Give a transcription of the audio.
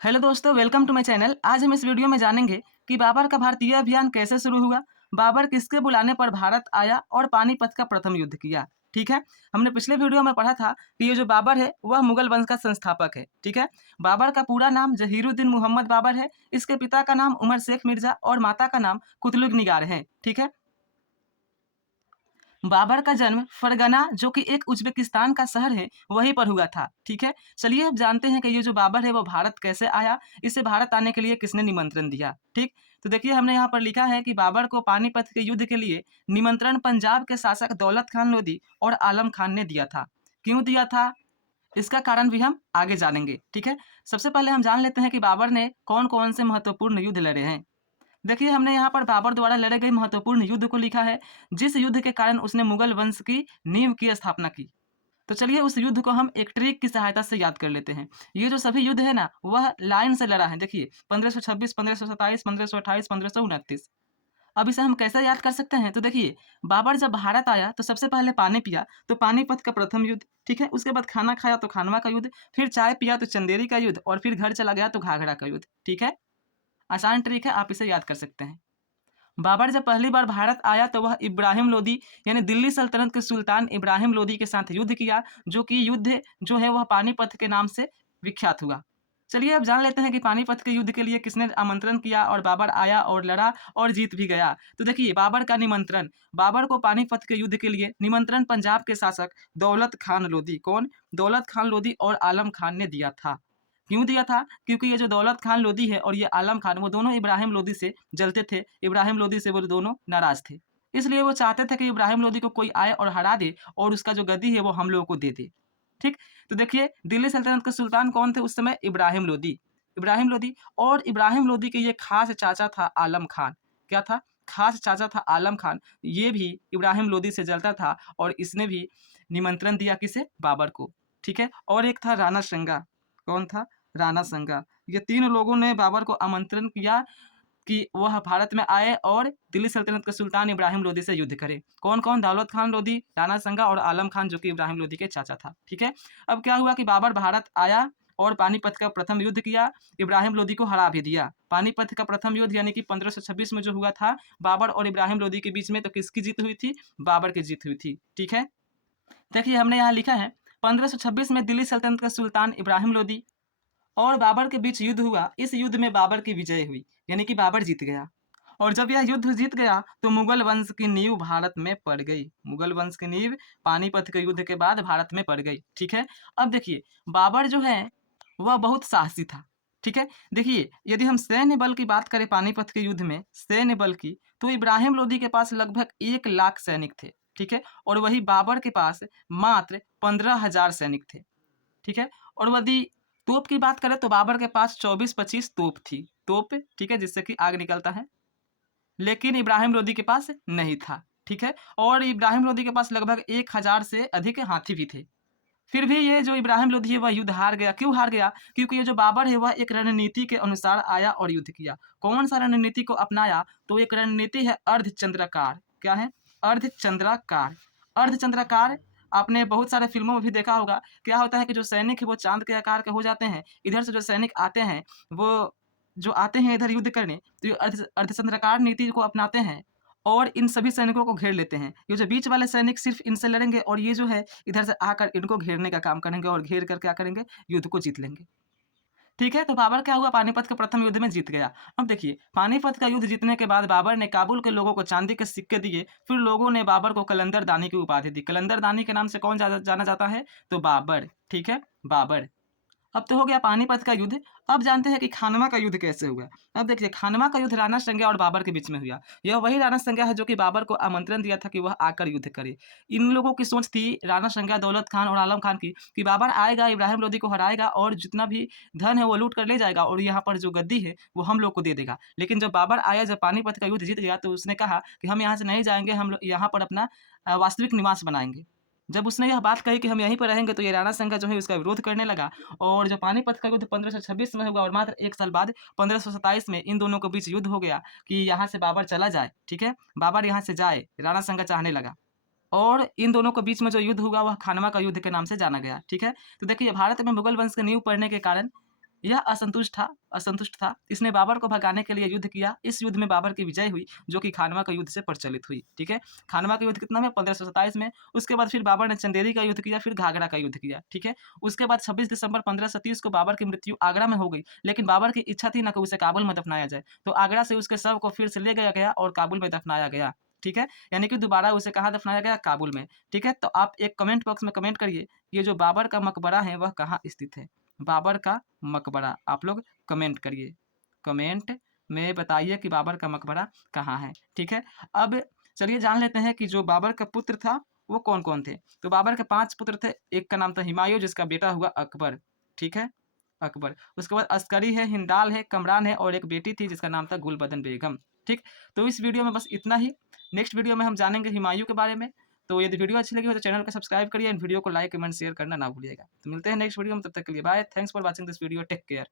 Hello दोस्तों, welcome to my channel. आज हम इस वीडियो में जानेंगे कि बाबर का भारतीय अभियान कैसे शुरू हुआ, बाबर किसके बुलाने पर भारत आया और पानीपत का प्रथम युद्ध किया। ठीक है। हमने पिछले वीडियो में पढ़ा था कि ये जो बाबर है वह मुगल वंश का संस्थापक है। ठीक है। बाबर का पूरा नाम जहीरुद्दीन मोहम्मद बाबर है। इसके पिता का नाम उमर शेख मिर्जा और माता का नाम कुतलुग निगार है। ठीक है। बाबर का जन्म फरगना जो कि एक उज्बेकिस्तान का शहर है वहीं पर हुआ था। ठीक है। चलिए अब जानते हैं कि ये जो बाबर है वो भारत कैसे आया, इसे भारत आने के लिए किसने निमंत्रण दिया। ठीक। तो देखिए हमने यहाँ पर लिखा है कि बाबर को पानीपत के युद्ध के लिए निमंत्रण पंजाब के शासक दौलत खान लोधी और आलम खान ने दिया था। क्यों दिया था, इसका कारण भी हम आगे जानेंगे। ठीक है। सबसे पहले हम जान लेते हैं कि बाबर ने कौन कौन से महत्वपूर्ण युद्ध लड़े हैं। देखिए हमने यहाँ पर बाबर द्वारा लड़े गए महत्वपूर्ण युद्ध को लिखा है, जिस युद्ध के कारण उसने मुगल वंश की नींव की स्थापना की। तो चलिए उस युद्ध को हम एक ट्रिक की सहायता से याद कर लेते हैं। ये जो सभी युद्ध है ना वह लाइन से लड़ा है। देखिए 1526, 1527, 1528, 1529। अब इसे हम कैसे याद कर सकते हैं, तो देखिए बाबर जब भारत आया तो सबसे पहले पानी पिया तो पानीपत का प्रथम युद्ध। ठीक है। उसके बाद खाना खाया तो खानवा का युद्ध, फिर चाय पिया तो चंदेरी का युद्ध, और फिर घर चला गया तो घाघरा का युद्ध। ठीक है। आसान ट्रिक है, आप इसे याद कर सकते हैं। बाबर जब पहली बार भारत आया तो वह इब्राहिम लोदी यानी दिल्ली सल्तनत के सुल्तान इब्राहिम लोदी के साथ युद्ध किया, जो कि युद्ध जो है वह पानीपत के नाम से विख्यात हुआ। चलिए अब जान लेते हैं कि पानीपत के युद्ध के लिए किसने आमंत्रण किया और बाबर आया और लड़ा और जीत भी गया। तो देखिए बाबर का निमंत्रण, बाबर को पानीपत के युद्ध के लिए निमंत्रण पंजाब के शासक दौलत खान लोदी, कौन, दौलत खान लोदी और आलम खान ने दिया था। क्यों दिया था, क्योंकि ये जो दौलत खान लोदी है और ये आलम खान वो दोनों इब्राहिम लोदी से जलते थे, इब्राहिम लोदी से वो दोनों नाराज थे। इसलिए वो चाहते थे कि इब्राहिम लोदी को कोई आए और हरा दे और उसका जो गद्दी है वो हम लोगों को दे दे। ठीक। तो देखिए दिल्ली सल्तनत के सुल्तान कौन थे उस समय, इब्राहिम लोदी। इब्राहिम लोदी, और इब्राहिम लोदी के ये खास चाचा था आलम खान। क्या था, खास चाचा था आलम खान। ये भी इब्राहिम लोदी से जलता था और इसने भी निमंत्रण दिया किसे, बाबर को। ठीक है। और एक था राणा संगा। कौन था, राणा संगा। ये तीन लोगों ने बाबर को आमंत्रण किया कि वह भारत में आए और दिल्ली सल्तनत के सुल्तान इब्राहिम लोदी से युद्ध करे। कौन कौन, दौलत खान लोदी, राणा संगा और आलम खान जो कि इब्राहिम लोदी के चाचा था। ठीक है। अब क्या हुआ कि बाबर भारत आया और पानीपत का प्रथम युद्ध किया, इब्राहिम लोदी को हरा भी दिया। पानीपत का प्रथम युद्ध यानी कि 1526 में जो हुआ था बाबर और इब्राहिम लोदी के बीच में, तो किसकी जीत हुई थी, बाबर की जीत हुई थी। ठीक है। देखिए हमने यहाँ लिखा है 1526 में दिल्ली सल्तनत का सुल्तान इब्राहिम लोदी और बाबर के बीच युद्ध हुआ। इस युद्ध में बाबर की विजय हुई, यानी कि बाबर जीत गया। और जब यह युद्ध जीत गया तो मुगल वंश की नींव भारत में पड़ गई। मुगल वंश की नींव पानीपत के युद्ध के बाद भारत में पड़ गई। ठीक है। अब देखिए बाबर जो है वह बहुत साहसी था। ठीक है। देखिए यदि हम सैन्य बल की बात करें पानीपत के युद्ध में सैन्य बल की, तो इब्राहिम लोदी के पास लगभग 1 लाख सैनिक थे। ठीक है। और वही बाबर के पास मात्र 15,000 सैनिक थे। ठीक है। और यदि तोप की बात करें तो बाबर के पास 24-25 तोप थी, तोप। ठीक है, जिससे कि आग निकलता है, लेकिन इब्राहिम लोदी के पास नहीं था। ठीक है। और इब्राहिम लोदी के पास लगभग 1,000 से अधिक हाथी भी थे। फिर भी ये जो इब्राहिम लोदी है वह युद्ध हार गया। क्यों हार गया, क्योंकि ये जो बाबर है वह एक रणनीति के अनुसार आया और युद्ध किया। कौन सा रणनीति को अपनाया, तो एक रणनीति है अर्धचंद्राकार। क्या है, अर्धचंद्राकार। अर्धचंद्राकार आपने बहुत सारे फिल्मों में भी देखा होगा। क्या होता है कि जो सैनिक है वो चांद के आकार के हो जाते हैं, इधर से जो सैनिक आते हैं वो जो आते हैं इधर युद्ध करने, तो ये अर्धचंद्राकार नीति को अपनाते हैं और इन सभी सैनिकों को घेर लेते हैं। ये जो बीच वाले सैनिक सिर्फ इनसे लड़ेंगे और ये जो है इधर से आकर इनको घेरने का काम करेंगे और घेर कर क्या करेंगे, युद्ध को जीत लेंगे। ठीक है। तो बाबर क्या हुआ, पानीपत के प्रथम युद्ध में जीत गया। अब देखिए पानीपत का युद्ध जीतने के बाद बाबर ने काबुल के लोगों को चांदी के सिक्के दिए। फिर लोगों ने बाबर को कलंदर दानी की उपाधि दी। कलंदर दानी के नाम से कौन जाना जाता है, तो बाबर। ठीक है, बाबर। अब तो हो गया पानीपत का युद्ध। अब जानते हैं कि खानवा का युद्ध कैसे हुआ। अब देखिए खानवा का युद्ध राणा संज्ञा और बाबर के बीच में हुआ। यह वही राणा संज्ञा है जो कि बाबर को आमंत्रण दिया था कि वह आकर युद्ध करे। इन लोगों की सोच थी, राणा संज्ञा, दौलत खान और आलम खान की, कि बाबर आएगा, इब्राहिम लोदी को हराएगा और जितना भी धन है वो लूट कर ले जाएगा और यहाँ पर जो गद्दी है वो हम लोग को दे देगा। लेकिन जब बाबर आया, जब पानीपत का युद्ध जीत गया, तो उसने कहा कि हम यहाँ से नहीं जाएंगे, हम लोग यहाँ पर अपना वास्तविक निवास बनाएंगे। जब उसने यह बात कही कि हम यहीं पर रहेंगे, तो ये राणा संगा जो है उसका विरोध करने लगा। और जो पानीपत का युद्ध 1526 में हुआ और मात्र 1 साल बाद 1527 में इन दोनों के बीच युद्ध हो गया कि यहाँ से बाबर चला जाए। ठीक है, बाबर यहाँ से जाए, राणा संगा चाहने लगा। और इन दोनों के बीच में जो युद्ध हुआ वह खानवा का युद्ध के नाम से जाना गया। ठीक है। तो देखिए भारत में मुगल वंश की नींव पड़ने के कारण यह असंतुष्ट था। इसने बाबर को भगाने के लिए युद्ध किया। इस युद्ध में बाबर की विजय हुई, जो कि खानवा के युद्ध से प्रचलित हुई। ठीक है, खानवा का युद्ध कितना में 1527 में। उसके बाद फिर बाबर ने चंदेरी का युद्ध किया, फिर घाघरा का युद्ध किया। ठीक है, उसके बाद 26 दिसंबर 1530 को बाबर की मृत्यु आगरा में हो गई, लेकिन बाबर की इच्छा थी ना कि उसे काबुल में दफनाया जाए, तो आगरा से उसके शव को फिर से ले गया गया और काबुल में दफनाया गया। ठीक है, यानी कि दोबारा उसे कहाँ दफनाया गया? काबुल में। ठीक है, तो आप एक कमेंट बॉक्स में कमेंट करिए, ये जो बाबर का मकबरा है वह कहाँ स्थित है? बाबर का मकबरा आप लोग कमेंट करिए। कमेंट में बताइए कि बाबर का मकबरा कहाँ है। ठीक है, अब चलिए जान लेते हैं कि जो बाबर का पुत्र था वो कौन-कौन थे। तो बाबर के 5 पुत्र थे। एक का नाम था हुमायूँ, जिसका बेटा हुआ अकबर। ठीक है, अकबर। उसके बाद अस्करी है, हिंदाल है, कमरान है और एक बेटी थी जिसका नाम था गुलबदन बेगम। ठीक, तो इस वीडियो में बस इतना ही। नेक्स्ट वीडियो में हम जानेंगे हुमायूँ के बारे में। तो यदि वीडियो अच्छी लगी हो तो चैनल को सब्सक्राइब करिए एंड वीडियो को लाइक, कमेंट, शेयर करना ना भूलिएगा। तो मिलते हैं नेक्स्ट वीडियो में, तब तक के लिए bye. Thanks for watching this video. Take care.